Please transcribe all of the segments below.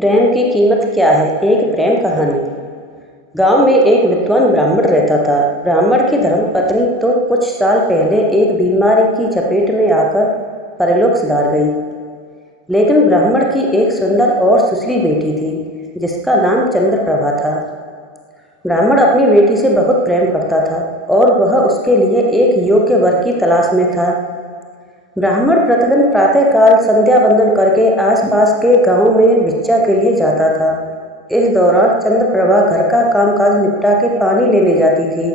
प्रेम की कीमत क्या है? एक प्रेम कहानी। गांव में एक विद्वान ब्राह्मण रहता था। ब्राह्मण की धर्मपत्नी तो कुछ साल पहले एक बीमारी की चपेट में आकर परलोक सिधार गई। लेकिन ब्राह्मण की एक सुंदर और सुशीली बेटी थी जिसका नाम चंद्रप्रभा था। ब्राह्मण अपनी बेटी से बहुत प्रेम करता था और वह उसके लिए एक योग्य वर की तलाश में था। ब्राह्मण प्रतिदिन प्रातःकाल संध्या वंदन करके आसपास के गांव में भिक्षा के लिए जाता था। इस दौरान चंद्रप्रभा घर का कामकाज निपटा के पानी लेने जाती थी।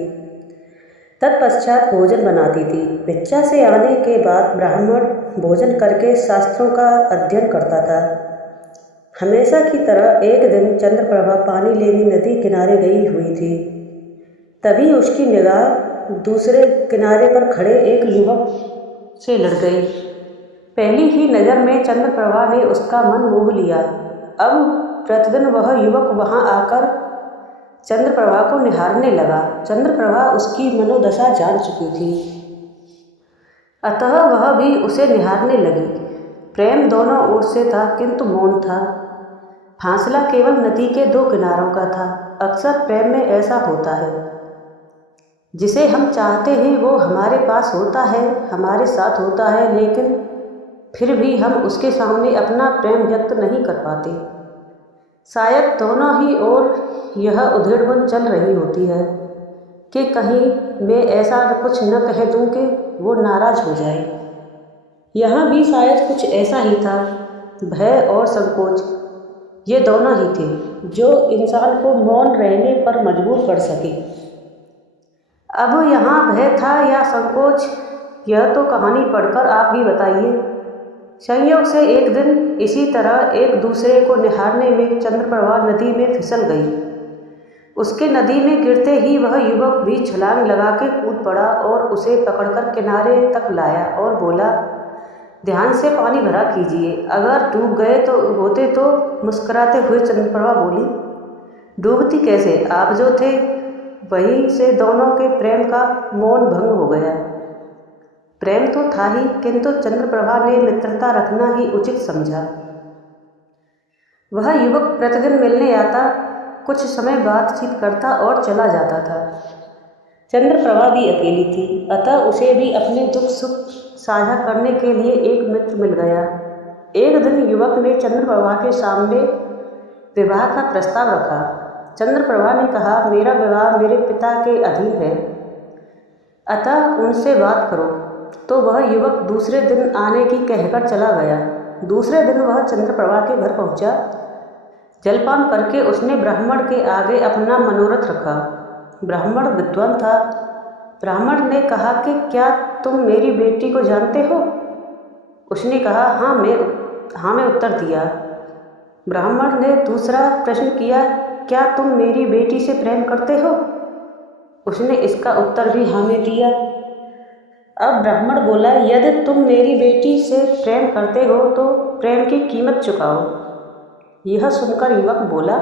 तत्पश्चात भोजन बनाती थी। भिक्षा से आने के बाद ब्राह्मण भोजन करके शास्त्रों का अध्ययन करता था। हमेशा की तरह एक दिन चंद्रप्रभा पानी लेने नदी किनारे गई हुई थी। तभी उसकी निगाह दूसरे किनारे पर खड़े एक युवक से लड़ गई। पहली ही नज़र में चंद्रप्रभा ने उसका मन मोह लिया। अब प्रतिदिन वह युवक वहां आकर चंद्रप्रभा को निहारने लगा। चंद्रप्रभा उसकी मनोदशा जान चुकी थी, अतः वह भी उसे निहारने लगी। प्रेम दोनों ओर से था किंतु मौन था। फासला केवल नदी के दो किनारों का था। अक्सर प्रेम में ऐसा होता है, जिसे हम चाहते हैं वो हमारे पास होता है, हमारे साथ होता है, लेकिन फिर भी हम उसके सामने अपना प्रेम व्यक्त नहीं कर पाते। शायद दोनों ही ओर यह उधेड़बुन चल रही होती है कि कहीं मैं ऐसा कुछ न कह दूं कि वो नाराज हो जाए। यहाँ भी शायद कुछ ऐसा ही था। भय और संकोच, ये दोनों ही थे जो इंसान को मौन रहने पर मजबूर कर सके। अब यहाँ भय था या संकोच, यह तो कहानी पढ़कर आप ही बताइए। संयोग से एक दिन इसी तरह एक दूसरे को निहारने में चंद्रप्रभा नदी में फिसल गई। उसके नदी में गिरते ही वह युवक भी छलांग लगा के कूद पड़ा और उसे पकड़कर किनारे तक लाया और बोला, ध्यान से पानी भरा कीजिए, अगर डूब गए तो होते तो। मुस्कुराते हुए चंद्रप्रभा बोली, डूबती कैसे, आप जो थे। वहीं से दोनों के प्रेम का मौन भंग हो गया। प्रेम तो था ही, किंतु चंद्रप्रभा ने मित्रता रखना ही उचित समझा। वह युवक प्रतिदिन मिलने आता, कुछ समय बातचीत करता और चला जाता था। चंद्रप्रभा भी अकेली थी, अतः उसे भी अपने दुख सुख साझा करने के लिए एक मित्र मिल गया। एक दिन युवक ने चंद्रप्रभा के सामने विवाह का प्रस्ताव रखा। चंद्रप्रभा ने कहा, मेरा विवाह मेरे पिता के अधीन है, अतः उनसे बात करो। तो वह युवक दूसरे दिन आने की कहकर चला गया। दूसरे दिन वह चंद्रप्रभा के घर पहुंचा। जलपान करके उसने ब्राह्मण के आगे अपना मनोरथ रखा। ब्राह्मण विद्वान था। ब्राह्मण ने कहा कि क्या तुम मेरी बेटी को जानते हो? उसने कहा, हाँ मैं उत्तर दिया। ब्राह्मण ने दूसरा प्रश्न किया, क्या तुम मेरी बेटी से प्रेम करते हो? उसने इसका उत्तर भी हाँ में दिया। अब ब्राह्मण बोला, यदि तुम मेरी बेटी से प्रेम करते हो तो प्रेम की कीमत चुकाओ। यह सुनकर युवक बोला,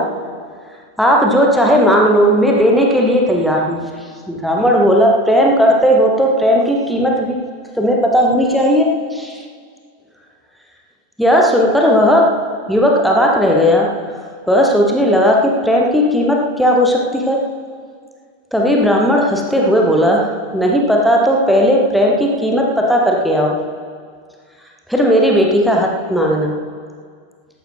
आप जो चाहे मांग लो, मैं देने के लिए तैयार हूँ। ब्राह्मण बोला, प्रेम करते हो तो प्रेम की कीमत भी तुम्हें पता होनी चाहिए। यह सुनकर वह युवक अवाक रह गया। वह सोचने लगा कि प्रेम की कीमत क्या हो सकती है। तभी ब्राह्मण हंसते हुए बोला, नहीं पता तो पहले प्रेम की कीमत पता करके आओ, फिर मेरी बेटी का हाथ मांगना।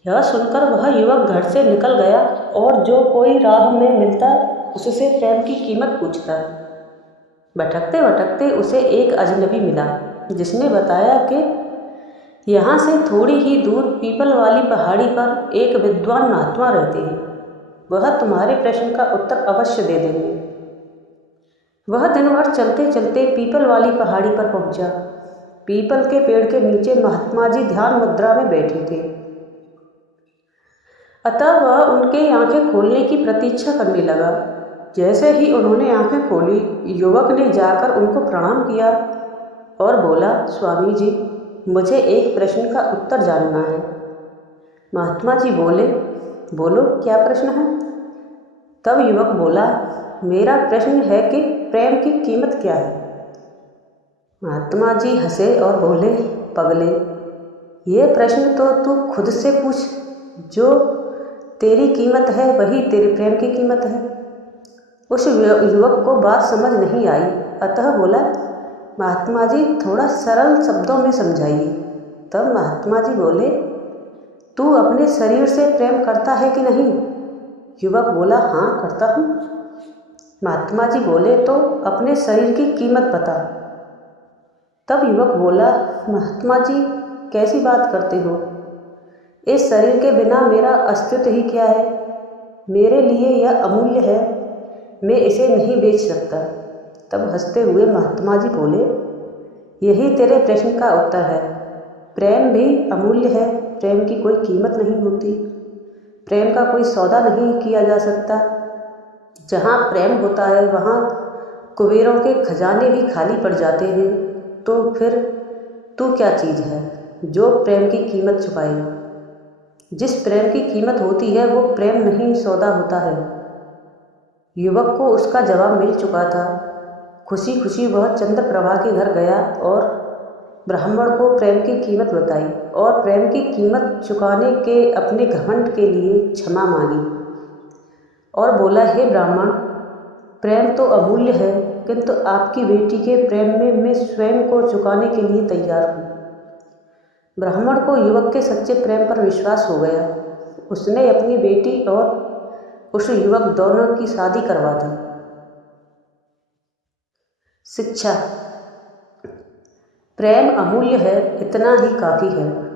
यह सुनकर वह युवक घर से निकल गया और जो कोई राह में मिलता उससे प्रेम की कीमत पूछता। भटकते भटकते उसे एक अजनबी मिला, जिसने बताया कि यहाँ से थोड़ी ही दूर पीपल वाली पहाड़ी पर एक विद्वान महात्मा रहते हैं, वह तुम्हारे प्रश्न का उत्तर अवश्य दे देंगे। वह दिन भर चलते चलते पीपल वाली पहाड़ी पर पहुंचा। पीपल के पेड़ के नीचे महात्मा जी ध्यान मुद्रा में बैठे थे, अतः वह उनके आंखें खोलने की प्रतीक्षा करने लगा। जैसे ही उन्होंने आंखें खोली, युवक ने जाकर उनको प्रणाम किया और बोला, स्वामी जी, मुझे एक प्रश्न का उत्तर जानना है। महात्मा जी बोले, बोलो क्या प्रश्न है? तब युवक बोला, मेरा प्रश्न है कि प्रेम की कीमत क्या है? महात्मा जी हंसे और बोले, पगले, ये प्रश्न तो तू खुद से पूछ, जो तेरी कीमत है वही तेरे प्रेम की कीमत है। उस युवक को बात समझ नहीं आई, अतः बोला, महात्मा जी थोड़ा सरल शब्दों में समझाइए। तब महात्मा जी बोले, तू अपने शरीर से प्रेम करता है कि नहीं? युवक बोला, हाँ करता हूँ। महात्मा जी बोले, तो अपने शरीर की कीमत बता। तब युवक बोला, महात्मा जी कैसी बात करते हो? इस शरीर के बिना मेरा अस्तित्व ही क्या है? मेरे लिए यह अमूल्य है, मैं इसे नहीं बेच सकता। तब हंसते हुए महात्मा जी बोले, यही तेरे प्रश्न का उत्तर है। प्रेम भी अमूल्य है, प्रेम की कोई कीमत नहीं होती, प्रेम का कोई सौदा नहीं किया जा सकता। जहाँ प्रेम होता है वहाँ कुबेरों के खजाने भी खाली पड़ जाते हैं। तो फिर तू क्या चीज़ है जो प्रेम की कीमत चुकाएगा? जिस प्रेम की कीमत होती है वो प्रेम नहीं सौदा होता है। युवक को उसका जवाब मिल चुका था। खुशी खुशी वह चंद्रप्रभा के घर गया और ब्राह्मण को प्रेम की कीमत बताई और प्रेम की कीमत चुकाने के अपने घमंड के लिए क्षमा मांगी और बोला, हे ब्राह्मण, प्रेम तो अमूल्य है, किंतु आपकी बेटी के प्रेम में मैं स्वयं को चुकाने के लिए तैयार हूँ। ब्राह्मण को युवक के सच्चे प्रेम पर विश्वास हो गया। उसने अपनी बेटी और उस युवक दोनों की शादी करवा दी। शिक्षा। प्रेम अमूल्य है, इतना ही काफ़ी है।